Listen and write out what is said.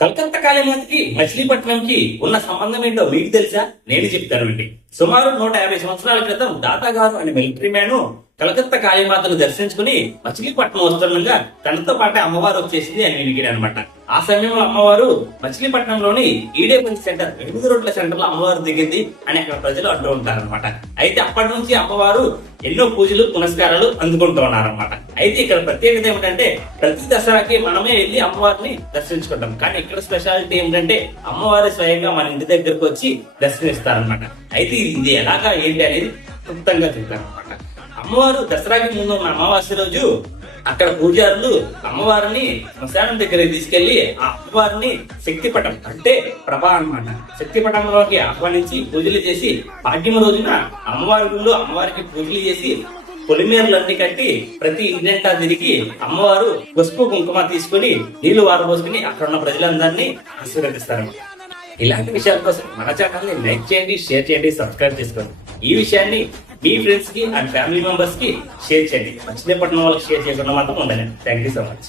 కలకత్తా కాళీమాతకి మచిలీపట్నంకి ఉన్న సంబంధం ఏంటో మీకు తెలుసా? నేను చెప్తానండి. సుమారు 150 సంవత్సరాల క్రితం దాతా గారు అనే మిలిటరీ మ్యాను కలకత్తా కాళీమాతను దర్శించుకుని మచిలీపట్నం వస్తుండగా తనతో పాటే అమ్మవారు వచ్చేసింది అని వినికిడు అనమాట. ఆ సమయంలో అమ్మవారు మచిలీపట్నంలోని ఈడేపల్లి సెంటర్ 8 రోడ్ల సెంటర్ లో అమ్మవారు దిగింది అని అక్కడ ప్రజలు అంటూ ఉంటారనమాట. అయితే అప్పటి నుంచి అమ్మవారు ఎన్నో పూజలు పునస్కారాలు అందుకుంటూ ఉన్నారనమాట. అయితే ఇక్కడ ప్రత్యేకత ఏమిటంటే ప్రతి దసరాకి మనమే వెళ్ళి అమ్మవారిని దర్శించుకుంటాం. కానీ ఇక్కడ స్పెషాలిటీ ఏంటంటే అమ్మవారి స్వయంగా మన ఇంటి దగ్గరకు వచ్చి దర్శనమిస్తారనమాట. అయితే ఇది ఎలాగా ఏంటి అనేది క్లుప్తంగా చెప్తారనమాట. అమ్మవారు దసరాకి ముందు ఉన్న అమావాస్య రోజు అక్కడ పూజారులు అమ్మవారిని శ్మశానం దగ్గరికి తీసుకెళ్లి ఆ అమ్మవారిని శక్తిపటం అంటే ప్రభా అన్నమాట శక్తిపటంలోకి ఆహ్వానించి పూజలు చేసి పాడ్యమ రోజున అమ్మవారి గుళ్ళు అమ్మవారికి పూజలు చేసి పొలిమేరలన్నీ కట్టి ప్రతి ఇంటా తిరిగి అమ్మవారు పసుపు కుంకుమ తీసుకుని నీళ్లు వారబోసుకుని అక్కడ ఉన్న ప్రజలందరినీ ఆశీర్వదిస్తారు. ఇలాంటి విషయాల కోసం మన ఛానల్ ని లైక్ చేయండి, షేర్ చేయండి, సబ్స్క్రైబ్ చేసుకోండి. ఈ విషయాన్ని మీ ఫ్రెండ్స్ కి అండ్ ఫ్యామిలీ మెంబర్స్ కి షేర్ చేయండి. మచిలీపట్నం వాళ్ళకి షేర్ చేయకుండా మాత్రం ఉండాలి. Thank you so much.